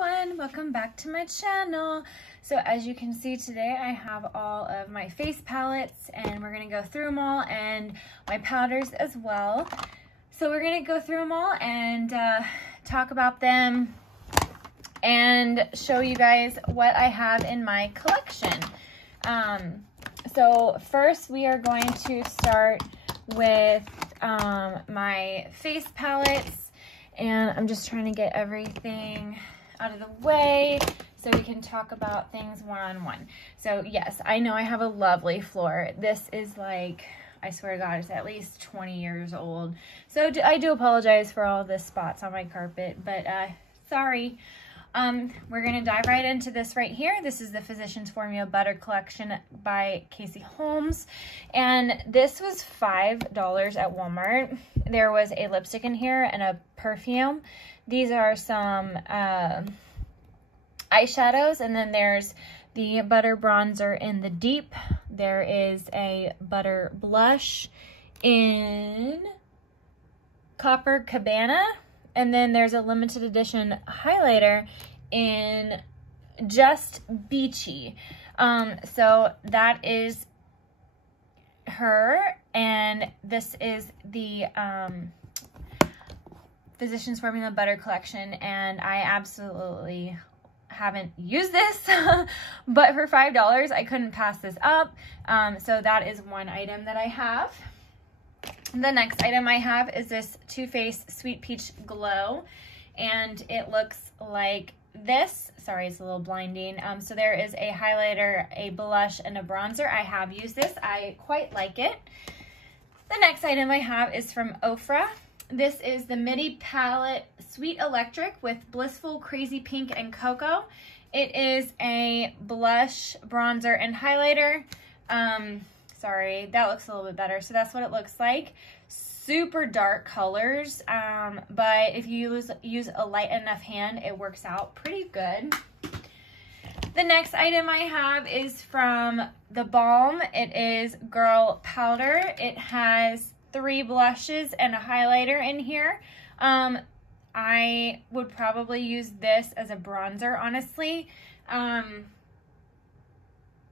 everyone, welcome back to my channel. So as you can see today, I have all of my face palettes and we're gonna go through them all, and my powders as well. So we're gonna go through them all and talk about them and show you guys what I have in my collection. So first we are going to start with my face palettes, and I'm just trying to get everything out of the way so we can talk about things one-on-one. So yes, I know I have a lovely floor. This is like, I swear to God, it's at least 20 years old. So I do apologize for all the spots on my carpet, but sorry. We're gonna dive right into this right here. This is the Physicians Formula Butter Collection by Casey Holmes, and this was $5 at Walmart. There was a lipstick in here and a perfume. These are some eyeshadows, and then there's the butter bronzer in the deep. There is a butter blush in Copper Cabana. And then there's a limited edition highlighter in Just Beachy. So that is her, and this is the Physicians Formula Butter Collection, and I absolutely haven't used this, but for $5, I couldn't pass this up. So that is one item that I have. The next item I have is this Too Faced Sweet Peach Glow, and it looks like this. Sorry, it's a little blinding. So there is a highlighter, a blush, and a bronzer. I have used this. I quite like it. The next item I have is from Ofra. This is the Midi Palette Sweet Electric with Blissful Crazy Pink and Cocoa. It is a blush, bronzer, and highlighter. Sorry, that looks a little bit better. So that's what it looks like. Super dark colors, but if you use a light enough hand, it works out pretty good. The next item I have is from The Balm. It is Girl Powder. It has 3 blushes and a highlighter in here. I would probably use this as a bronzer, honestly.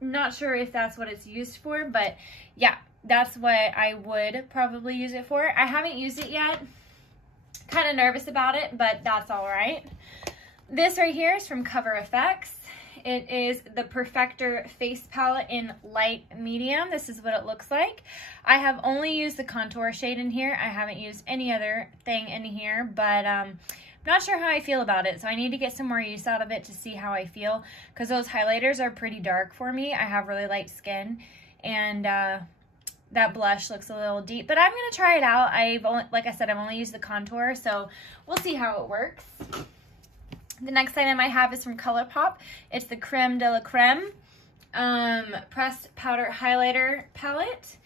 Not sure if that's what it's used for, but yeah, that's what I would probably use it for. I haven't used it yet. Kind of nervous about it, but that's all right. This right here is from Cover FX. It is the Perfector Face Palette in light medium. This is what it looks like. I have only used the contour shade in here. I haven't used any other thing in here, but not sure how I feel about it, so I need to get some more use out of it to see how I feel, because those highlighters are pretty dark for me. I have really light skin, and that blush looks a little deep, but I'm gonna try it out. Like I said, I've only used the contour, so we'll see how it works. The next item I have is from ColourPop. It's the Creme de la Creme Pressed Powder Highlighter Palette.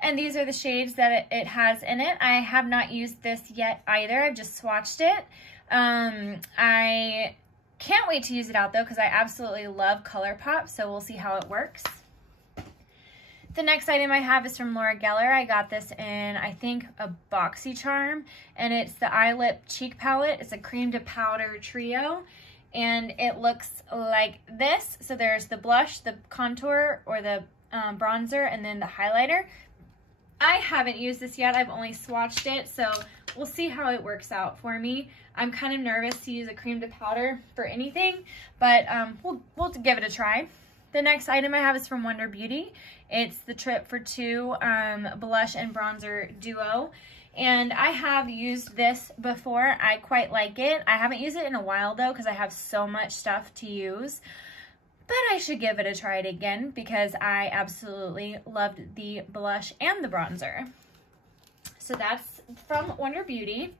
And these are the shades that it has in it. I have not used this yet either. I've just swatched it. I can't wait to use it out though, because I absolutely love ColourPop, so we'll see how it works. The next item I have is from Laura Geller. I got this in, I think, a BoxyCharm, and it's the Eye Lip Cheek Palette. It's a cream to powder trio, and it looks like this. So there's the blush, the contour, or the bronzer, and then the highlighter. I haven't used this yet. I've only swatched it, so we'll see how it works out for me. I'm kind of nervous to use a cream to powder for anything, but we'll give it a try. The next item I have is from Wonder Beauty. It's the Trip for Two Blush and Bronzer Duo. And I have used this before. I quite like it. I haven't used it in a while though, because I have so much stuff to use. But I should give it a try again, because I absolutely loved the blush and the bronzer. So that's from Wonder Beauty.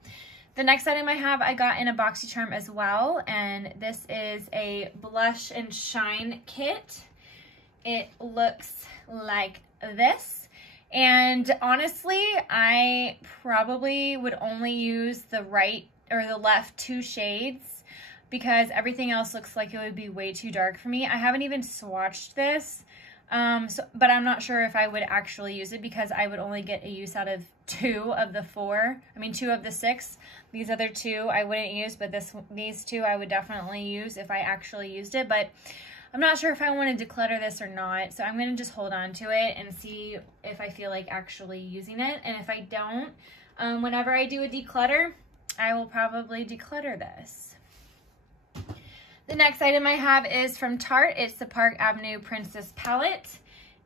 The next item I have, I got in a BoxyCharm as well, and this is a Blush and Shine kit. It looks like this, and honestly, I probably would only use the right or the left 2 shades, because everything else looks like it would be way too dark for me. I haven't even swatched this. But I'm not sure if I would actually use it because I would only get a use out of 2 of the 6. These other 2 I wouldn't use, but these 2 I would definitely use if I actually used it. But I'm not sure if I want to declutter this or not, so I'm going to just hold on to it and see if I feel like actually using it. And if I don't, whenever I do a declutter, I will probably declutter this. The next item I have is from Tarte. It's the Park Avenue Princess Palette,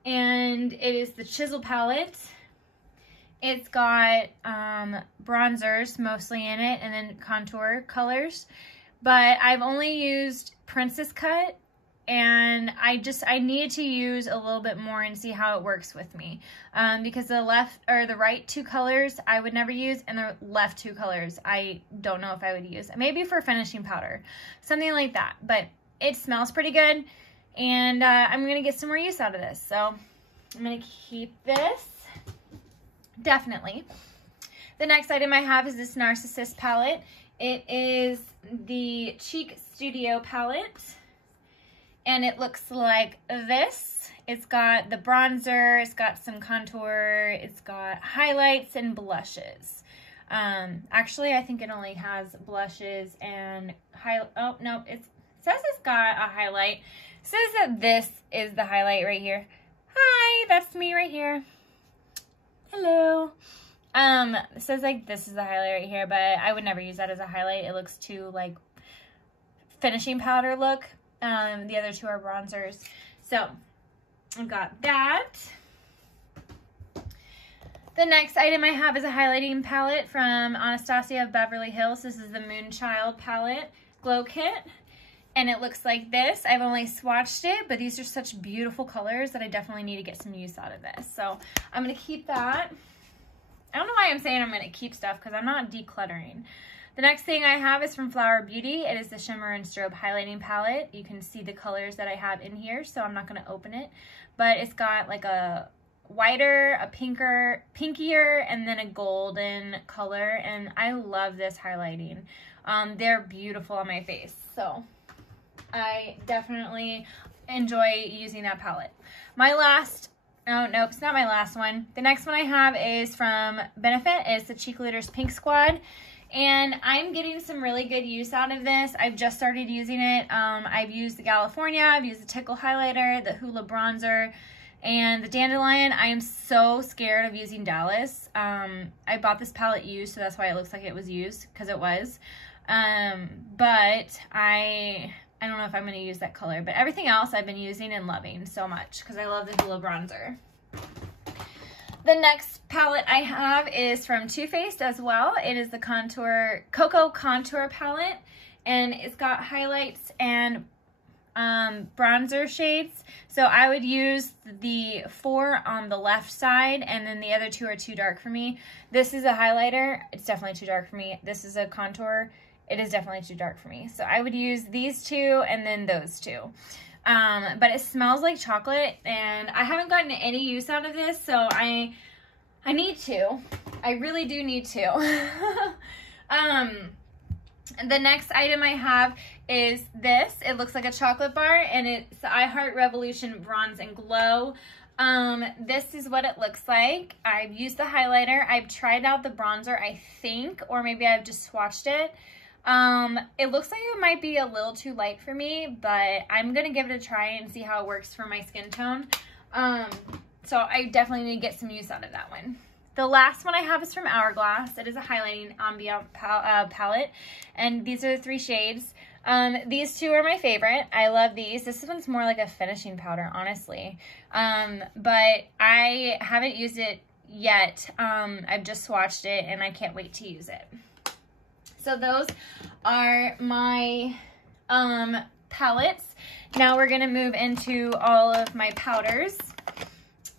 and it is the Chisel Palette. It's got bronzers mostly in it and then contour colors, but I've only used Princess Cut, and I need to use a little bit more and see how it works with me, because the right 2 colors I would never use, and the left 2 colors I don't know if I would use. Maybe for finishing powder, something like that. But it smells pretty good, and I'm gonna get some more use out of this, so I'm gonna keep this definitely. The next item I have is this Narcissus palette. It is the Cheek Studio palette, and it looks like this. It's got the bronzer, it's got some contour, it's got highlights and blushes. Actually, I think it only has blushes and oh, no, it says it's got a highlight. It says that this is the highlight right here. Hi, that's me right here. Hello. It says like this is the highlight right here, but I would never use that as a highlight. It looks too like finishing powder look. The other 2 are bronzers. So I've got that. The next item I have is a highlighting palette from Anastasia of Beverly Hills. This is the Moonchild palette Glow Kit, and it looks like this. I've only swatched it, but these are such beautiful colors that I definitely need to get some use out of this. So I'm going to keep that. I don't know why I'm saying I'm going to keep stuff, because I'm not decluttering. The next thing I have is from Flower Beauty. It is the Shimmer and Strobe Highlighting Palette. You can see the colors that I have in here, so I'm not going to open it. But it's got like a whiter, a pinkier, and then a golden color. And I love this highlighting. They're beautiful on my face, so I definitely enjoy using that palette. My last, oh, nope, it's not my last one. The next one I have is from Benefit. It's the Cheek Glitters Pink Squad. And I'm getting some really good use out of this. I've just started using it. I've used the California, I've used the Tickle Highlighter, the Hoola Bronzer, and the Dandelion. I am so scared of using Dallas. I bought this palette used, so that's why it looks like it was used, because it was. But I don't know if I'm going to use that color. But everything else I've been using and loving so much, because I love the Hoola Bronzer. The next palette I have is from Too Faced as well. It is the Cocoa Contour palette, and it's got highlights and bronzer shades. So I would use the 4 on the left side, and then the other 2 are too dark for me. This is a highlighter. It's definitely too dark for me. This is a contour. It is definitely too dark for me. So I would use these 2 and then those 2. But it smells like chocolate, and I haven't gotten any use out of this, so I need to. I really do need to. The next item I have is this. It looks like a chocolate bar, and it's the I Heart Revolution Bronze and Glow. This is what it looks like. I've used the highlighter. I've tried out the bronzer, I think, or maybe I've just swatched it. It looks like it might be a little too light for me, but I'm going to give it a try and see how it works for my skin tone. So I definitely need to get some use out of that one. The last one I have is from Hourglass. It is a highlighting ambient palette, and these are the 3 shades. These 2 are my favorite. I love these. This one's more like a finishing powder, honestly. But I haven't used it yet. I've just swatched it, and I can't wait to use it. So those are my palettes. Now we're gonna move into all of my powders.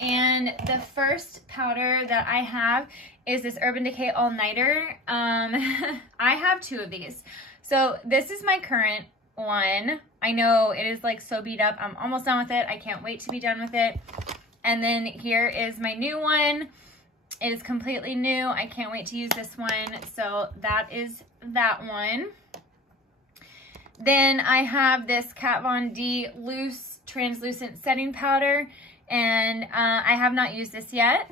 And the first powder that I have is this Urban Decay All Nighter. I have 2 of these. So this is my current one. I know it is like so beat up. I'm almost done with it. I can't wait to be done with it. And then here is my new one. It is completely new. I can't wait to use this one. So that is that one. Then I have this Kat Von D Loose Translucent Setting Powder. and I have not used this yet.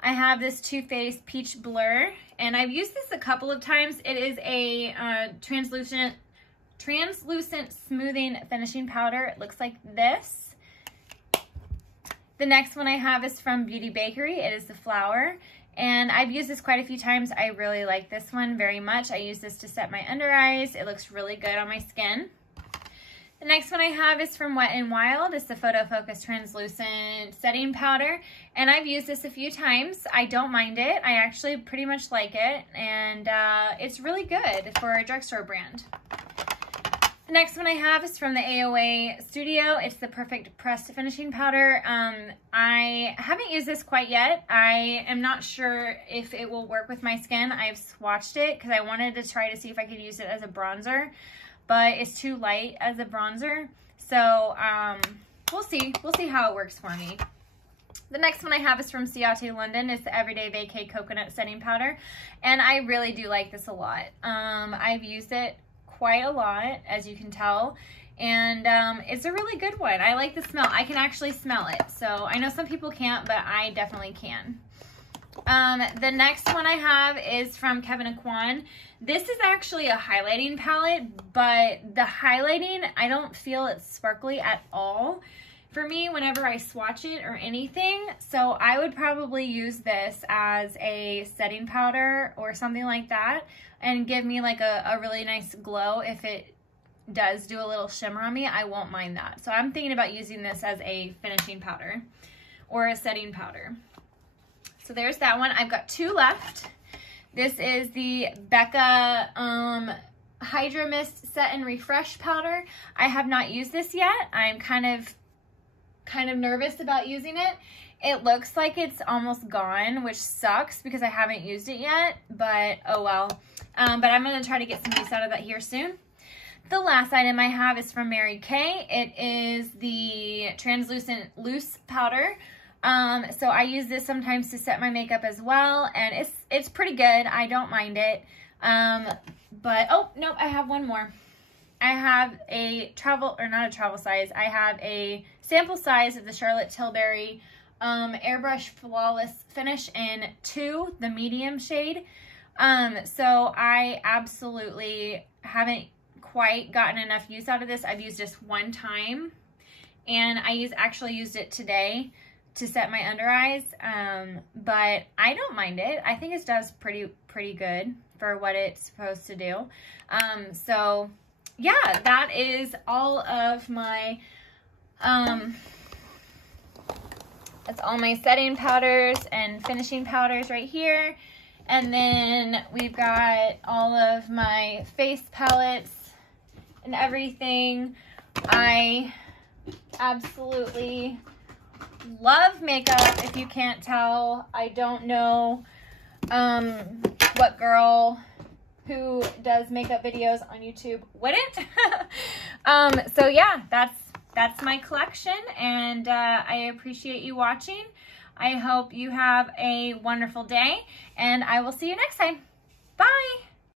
I have this Too Faced Peach Blur, and I've used this a couple of times. It is a translucent smoothing finishing powder. It looks like this. The next one I have is from Beauty Bakery. It is the Flower, and I've used this quite a few times. I really like this one very much. I use this to set my under eyes. It looks really good on my skin. The next one I have is from Wet n Wild. It's the Photo Focus Translucent Setting Powder, and I've used this a few times. I don't mind it. I actually pretty much like it, and it's really good for a drugstore brand. The next one I have is from the AOA Studio. It's the Perfect Pressed Finishing Powder. I haven't used this quite yet. I am not sure if it will work with my skin. I've swatched it because I wanted to try to see if I could use it as a bronzer, but it's too light as a bronzer. So we'll see. We'll see how it works for me. The next one I have is from Ciate London. It's the Everyday Vacay Coconut Setting Powder, and I really do like this a lot. I've used it quite a lot, as you can tell, and it's a really good one. I like the smell. I can actually smell it, so I know some people can't, but I definitely can. The next one I have is from Kevyn Aucoin. This is actually a highlighting palette, but the highlighting, I don't feel it's sparkly at all for me whenever I swatch it or anything. So I would probably use this as a setting powder or something like that and give me like a really nice glow. If it does do a little shimmer on me, I won't mind that. So I'm thinking about using this as a finishing powder or a setting powder. So there's that one. I've got two left. This is the Becca Hydra Mist Set and Refresh Powder. I have not used this yet. I'm kind of nervous about using it. It looks like it's almost gone, which sucks because I haven't used it yet, but oh well. But I'm going to try to get some use out of that here soon. The last item I have is from Mary Kay. It is the Translucent Loose Powder. So I use this sometimes to set my makeup as well, and it's pretty good. I don't mind it. But, oh, no, I have one more. I have a not a travel size. I have a sample size of the Charlotte Tilbury Airbrush Flawless Finish in 2, the medium shade. So I absolutely haven't quite gotten enough use out of this. I've used this one time, and I actually used it today to set my under eyes, but I don't mind it. I think it does pretty good for what it's supposed to do. So yeah, that is all of my that's all my setting powders and finishing powders right here. And then we've got all of my face palettes and everything. I absolutely love makeup, if you can't tell. I don't know what girl who does makeup videos on YouTube wouldn't. So yeah, that's my collection, and I appreciate you watching. I hope you have a wonderful day, and I will see you next time. Bye!